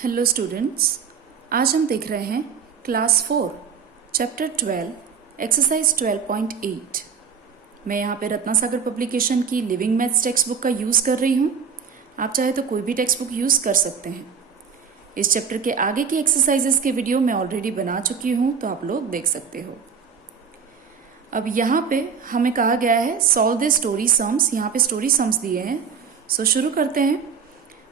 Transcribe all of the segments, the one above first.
Hello students, आज हम देख रहे हैं क्लास 4 चैप्टर 12 एक्सरसाइज 12.8। मैं यहाँ पे रत्नासागर पब्लिकेशन की लिविंग मैथ्स टेक्स्ट बुक का यूज़ कर रही हूँ। आप चाहे तो कोई भी टेक्स्ट बुक यूज़ कर सकते हैं। इस चैप्टर के आगे की एक्सरसाइजेस के वीडियो मैं ऑलरेडी बना चुकी हूँ, तो आप लोग देख सकते हो। अब यहाँ पे हमें कहा गया है सॉल्व द स्टोरी सम्स। यहाँ पे स्टोरी सम्स दिए हैं, सो शुरू करते हैं।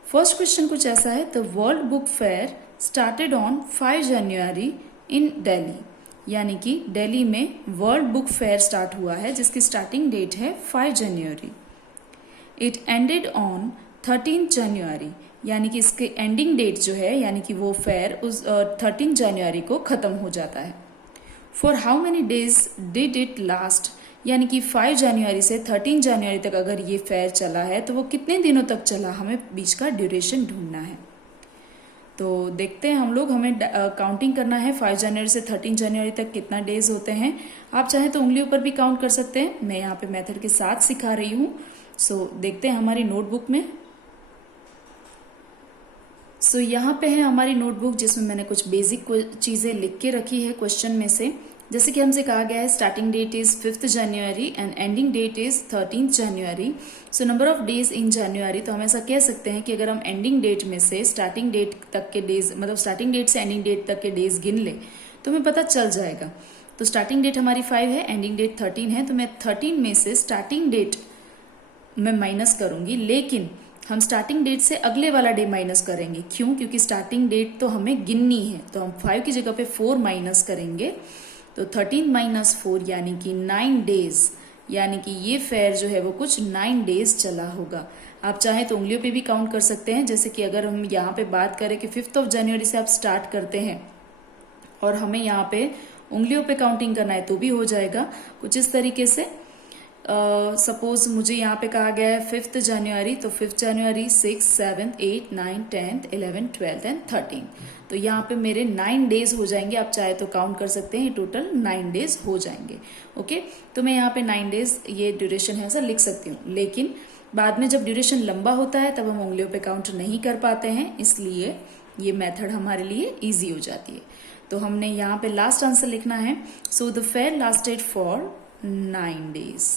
फर्स्ट क्वेश्चन कुछ ऐसा है, the world book fair started on 5 जनवरी इन दिल्ली। यानी कि दिल्ली में वर्ल्ड बुक फेयर स्टार्ट हुआ है जिसकी स्टार्टिंग डेट है 5 जनवरी। इट एंडेड ऑन 13 जनवरी, यानी कि इसके एंडिंग डेट जो है यानी कि वो फेयर उस 13 जनवरी को खत्म हो जाता है। For how many days did it last, यानी कि 5 जनवरी से 13 जनवरी तक अगर ये फेयर चला है तो वो कितने दिनों तक चला, हमें बीच का ड्यूरेशन ढूंढना है। तो देखते हैं हम लोग, हमें काउंटिंग करना है 5 जनवरी से 13 जनवरी तक कितना डेज होते हैं। आप चाहे तो उंगलियों पर भी काउंट कर सकते हैं, मैं यहाँ पे मेथड के साथ सिखा रही हूँ। सो देखते हैं हमारी नोटबुक में। सो यहाँ पे है हमारी नोटबुक जिसमें मैंने कुछ बेसिक चीज़ें लिख के रखी है क्वेश्चन में से। जैसे कि हमसे कहा गया है starting date is 5th January and ending date is 13th January. So number of days in January, तो हम ऐसा कह सकते हैं कि अगर हम एंडिंग डेट में से स्टार्टिंग डेट तक के डेज, मतलब स्टार्टिंग डेट से एंडिंग डेट तक के डेज गिन ले तो हमें पता चल जाएगा। तो स्टार्टिंग डेट हमारी 5 है, एंडिंग डेट 13 है, तो मैं 13 में से स्टार्टिंग डेट मैं माइनस करूंगी, लेकिन हम स्टार्टिंग डेट से अगले वाला डे माइनस करेंगे। क्यों? क्योंकि स्टार्टिंग डेट तो हमें गिननी है, तो हम 5 की जगह पे 4 माइनस करेंगे। तो 13 माइनस 4 यानी कि 9 डेज, यानी कि ये फेयर जो है वो कुछ 9 डेज चला होगा। आप चाहें तो उंगलियों पे भी काउंट कर सकते हैं। जैसे कि अगर हम यहाँ पे बात करें कि 5th जनवरी से आप स्टार्ट करते हैं और हमें यहाँ पे उंगलियों पे काउंटिंग करना है तो भी हो जाएगा कुछ इस तरीके से। सपोज मुझे यहाँ पे कहा गया है 5th जनवरी, तो 5th जनवरी 6, 7, 8, 9, 10, 11, 12 एंड 13। तो यहाँ पे मेरे 9 डेज हो जाएंगे। आप चाहे तो काउंट कर सकते हैं, टोटल 9 डेज हो जाएंगे। ओके, तो मैं यहाँ पे 9 डेज ये ड्यूरेशन है ऐसा लिख सकती हूँ। लेकिन बाद में जब ड्यूरेशन लंबा होता है तब हम उंगलियों पे काउंट नहीं कर पाते हैं, इसलिए ये मेथड हमारे लिए ईजी हो जाती है। तो हमने यहाँ पे लास्ट आंसर लिखना है, so the fair lasted for 9 days.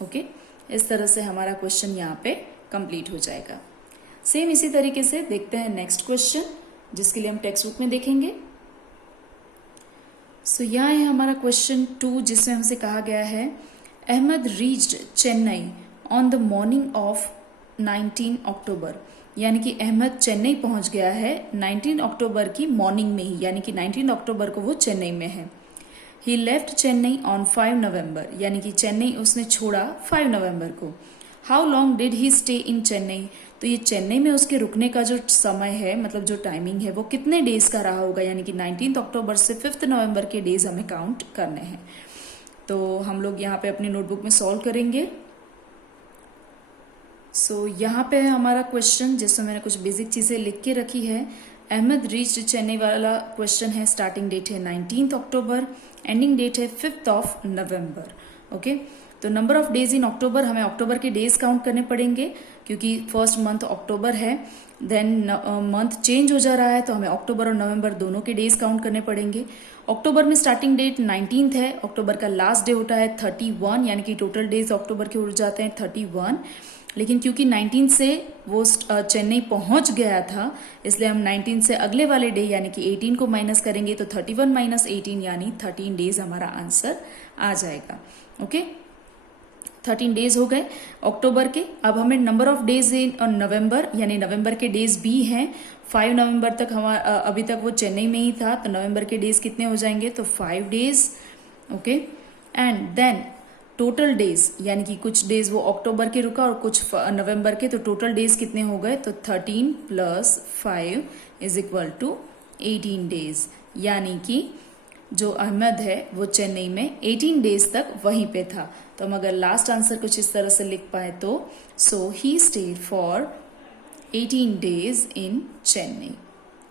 Okay, इस तरह से हमारा क्वेश्चन यहाँ पे कंप्लीट हो जाएगा। सेम इसी तरीके से देखते हैं नेक्स्ट क्वेश्चन, जिसके लिए हम टेक्स्ट बुक में देखेंगे। सो यहाँ है हमारा क्वेश्चन 2, जिसमें हमसे कहा गया है Ahmed reached Chennai on the morning of 19 October. यानी कि अहमद चेन्नई पहुंच गया है 19 अक्टूबर की मॉर्निंग में ही, यानी कि 19 अक्टूबर को वो चेन्नई में है। ही लेफ्ट चेन्नई ऑन 5 नवंबर, यानी कि चेन्नई उसने छोड़ा 5 नवंबर को। How long did he stay in Chennai, तो ये चेन्नई में उसके रुकने का जो समय है, मतलब जो टाइमिंग है, वो कितने डेज का रहा होगा। यानी कि 19 अक्टूबर से 5th नवंबर के डेज हमें काउंट करने हैं। तो हम लोग यहाँ पे अपनी नोटबुक में सॉल्व करेंगे। सो यहाँ पे है हमारा क्वेश्चन, जिसमें मैंने कुछ बेसिक चीज़ें लिख के रखी है। अहमद रीच्ड चेन्नई वाला क्वेश्चन है, स्टार्टिंग डेट है 19 अक्टूबर, एंडिंग डेट है 5th नवंबर। ओके, तो नंबर ऑफ डेज इन अक्टूबर, हमें अक्टूबर के डेज काउंट करने पड़ेंगे क्योंकि फर्स्ट मंथ अक्टूबर है। देन मंथ चेंज हो जा रहा है, तो हमें अक्टूबर और नवंबर दोनों के डेज काउंट करने पड़ेंगे। अक्टूबर में स्टार्टिंग डेट 19 है, अक्टूबर का लास्ट डे होता है 31, यानी कि टोटल डेज अक्टूबर के हो जाते हैं 31। लेकिन क्योंकि 19 से वो चेन्नई पहुंच गया था, इसलिए हम 19 से अगले वाले डे यानी कि 18 को माइनस करेंगे, तो 31 माइनस 18 यानी 13 डेज हमारा आंसर आ जाएगा। ओके, 13 डेज हो गए अक्टूबर के। अब हमें नंबर ऑफ डेज इन नवंबर, यानी नवंबर के डेज भी हैं। 5 नवंबर तक हमारा अभी तक वो चेन्नई में ही था, तो नवंबर के डेज कितने हो जाएंगे, तो 5 days. Okay, and then total days, यानी कि कुछ डेज वो अक्टूबर के रुका और कुछ नवंबर के, तो टोटल डेज कितने हो गए, तो 13 + 5 = 18 डेज। यानी कि जो अहमद है वो चेन्नई में 18 डेज तक वहीं पे था। तो हम अगर लास्ट आंसर कुछ इस तरह से लिख पाए तो so he stayed for 18 days in Chennai.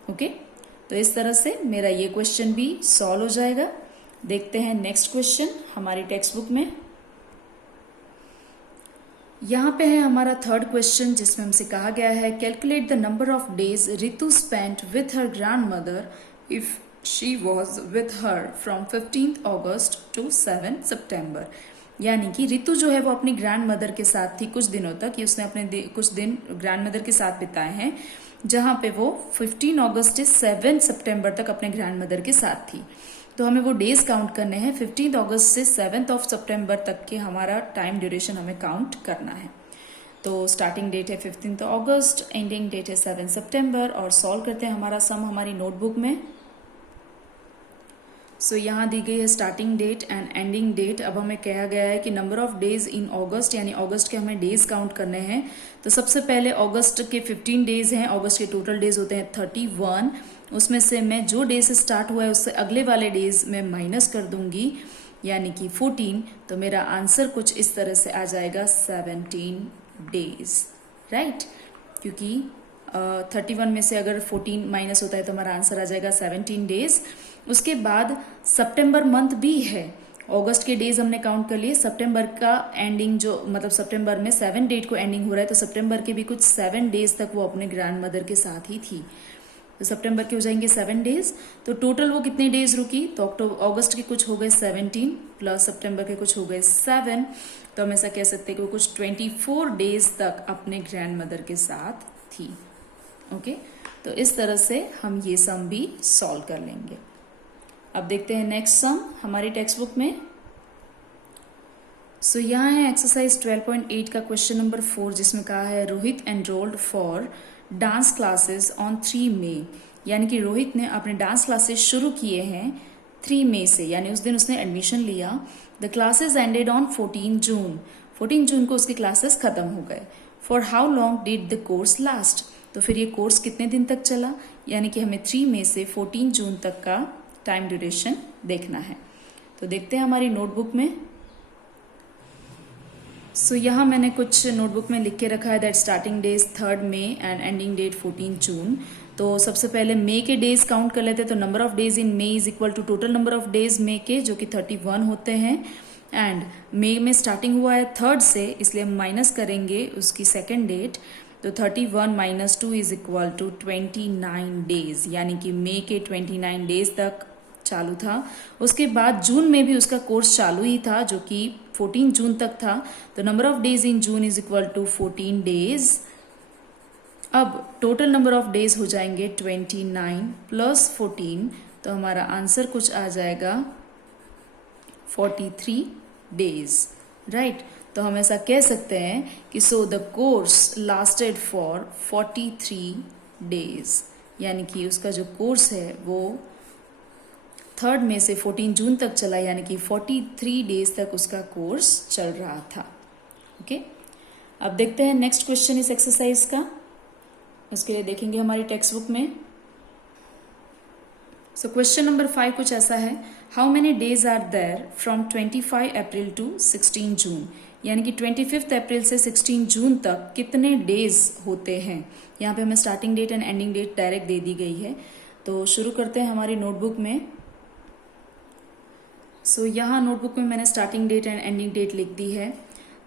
Okay, तो इस तरह से मेरा ये क्वेश्चन भी सॉल्व हो जाएगा। देखते हैं नेक्स्ट क्वेश्चन हमारी टेक्स्ट बुक में। यहाँ पे है हमारा थर्ड क्वेश्चन जिसमें हमसे कहा गया है calculate the number of days Ritu spent with her grandmother if she was with her from 15th August to 7 September. यानी कि रितु जो है वो अपनी ग्रैंड मदर के साथ थी कुछ दिनों तक, ये उसने अपने कुछ दिन ग्रैंड मदर के साथ बिताए हैं, जहाँ पे वो 15 अगस्त से 7 सितंबर तक अपने ग्रैंड मदर के साथ थी। तो हमें वो डेज काउंट करने हैं। 15 अगस्त से 7 सितंबर तक के हमारा टाइम ड्यूरेशन हमें काउंट करना है। तो स्टार्टिंग डेट है 15 अगस्त, एंडिंग डेट है 7 सितंबर और सॉल्व करते हैं हमारा सम हमारी नोटबुक में। सो यहाँ दी गई है starting date and ending date. अब हमें कहा गया है कि number of days in August, यानी अगस्त के हमें डेज काउंट करने हैं। तो सबसे पहले अगस्त के 15 डेज हैं, अगस्त के टोटल डेज होते हैं 31। उसमें से मैं जो डे से स्टार्ट हुआ है उससे अगले वाले डेज में माइनस कर दूंगी, यानी कि 14। तो मेरा आंसर कुछ इस तरह से आ जाएगा 17 डेज, राइट। क्योंकि 31 में से अगर 14 माइनस होता है तो हमारा आंसर आ जाएगा 17 डेज। उसके बाद सितंबर मंथ भी है, अगस्त के डेज हमने काउंट कर लिए, सितंबर का एंडिंग जो मतलब सितंबर में 7 डेट को एंडिंग हो रहा है, तो सितंबर के भी कुछ 7 डेज तक वो अपने ग्रैंड मदर के साथ ही थी। तो सितंबर के हो जाएंगे 7 डेज। तो टोटल वो कितने डेज रुकी, तो अगस्त के कुछ हो गए 17 प्लस सितंबर के कुछ हो गए 7। तो हम ऐसा कह सकते हैं कि वो कुछ 24 डेज तक अपने ग्रैंड मदर के साथ थी। ओके, तो इस तरह से हम ये सम भी सॉल्व कर लेंगे। अब देखते हैं नेक्स्ट सम हमारी टेक्स्ट बुक में। सो यहाँ है एक्सरसाइज 12.8 का क्वेश्चन नंबर 4, जिसमें कहा है Rohit enrolled for dance classes on 3 मई। यानी कि रोहित ने अपने डांस क्लासेस शुरू किए हैं 3 मई से, यानी उस दिन उसने एडमिशन लिया। द क्लासेस एंडेड ऑन 14 जून। 14 जून को उसके क्लासेस खत्म हो गए। For how long did the course last. तो फिर ये कोर्स कितने दिन तक चला, यानी कि हमें 3 मई से 14 जून तक का टाइम ड्यूरेशन देखना है। तो देखते हैं हमारी नोटबुक में। सो यहाँ मैंने कुछ नोटबुक में लिख के रखा है that starting days 3 May and ending date 14 June. तो सबसे पहले मई के डेज काउंट कर लेते हैं। तो number of days in May is equal to total number of days May के, जो कि 31 होते हैं। एंड मई में स्टार्टिंग हुआ है 3rd से, इसलिए हम माइनस करेंगे उसकी 2nd डेट। तो 31 minus 2 is equal to 29 days, यानी कि मई के 29 डेज तक चालू था। उसके बाद जून में भी उसका कोर्स चालू ही था, जो कि 14 जून तक था। तो number of days in June is equal to 14 days. अब टोटल नंबर ऑफ डेज हो जाएंगे 29 प्लस 14, तो हमारा आंसर कुछ आ जाएगा 43 डेज, राइट। तो हम ऐसा कह सकते हैं कि so the course lasted for 43 days, यानी कि उसका जो कोर्स है वो 3rd में से 14 जून तक चला, यानी कि 43 डेज तक उसका कोर्स चल रहा था। ओके, अब देखते हैं नेक्स्ट क्वेश्चन इस एक्सरसाइज का। उसके लिए देखेंगे हमारी टेक्स्ट बुक में। सो क्वेश्चन नंबर 5 कुछ ऐसा है, how many days are there from 25 April to 16 June. यानी कि 25 अप्रैल से 16 जून तक कितने डेज होते हैं। यहाँ पे हमें starting date and ending date direct दे दी गई है। तो शुरू करते हैं हमारी नोटबुक में। सो यहाँ नोटबुक में मैंने starting date and ending date लिख दी है।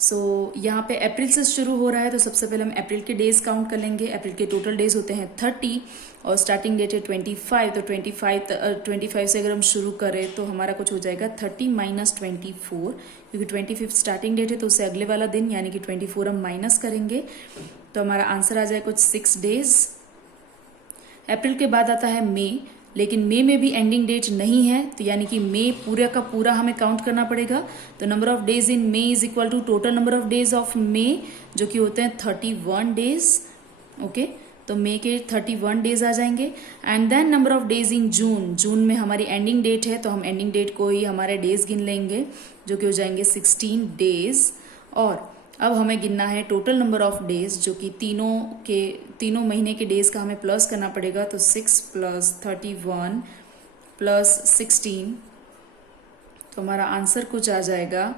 सो यहाँ पे अप्रैल से शुरू हो रहा है, तो सबसे पहले हम अप्रैल के डेज काउंट कर लेंगे। अप्रैल के टोटल डेज होते हैं 30 और स्टार्टिंग डेट है 25। तो 25 से अगर हम शुरू करें तो हमारा कुछ हो जाएगा 30 माइनस 24, क्योंकि 25 स्टार्टिंग डेट है तो उससे अगले वाला दिन, यानी कि 24 हम माइनस करेंगे। तो हमारा आंसर आ जाए कुछ 6 डेज। अप्रैल के बाद आता है मई, लेकिन मई में भी एंडिंग डेट नहीं है, तो यानी कि मई पूरा का पूरा हमें काउंट करना पड़ेगा। तो number of days in May is equal to total number of days of May, जो कि होते हैं 31 डेज। ओके, तो मई के 31 डेज आ जाएंगे। And then number of days in June. जून में हमारी एंडिंग डेट है, तो हम एंडिंग डेट को ही हमारे डेज गिन लेंगे, जो कि हो जाएंगे 16 डेज। और अब हमें गिनना है टोटल नंबर ऑफ डेज, जो कि तीनों महीने के डेज का हमें प्लस करना पड़ेगा। तो 6 प्लस 31 प्लस 16, तो हमारा आंसर कुछ आ जाएगा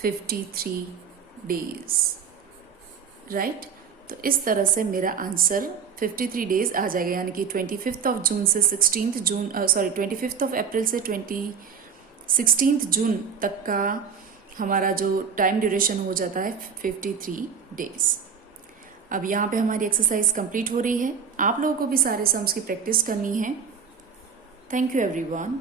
53 डेज, राइट। तो इस तरह से मेरा आंसर 53 डेज आ जाएगा, यानी कि 25 जून से 16 अप्रैल से 16 जून तक का हमारा जो टाइम ड्यूरेशन हो जाता है 53 डेज। अब यहाँ पे हमारी एक्सरसाइज कंप्लीट हो रही है। आप लोगों को भी सारे सम्स की प्रैक्टिस करनी है। Thank you everyone.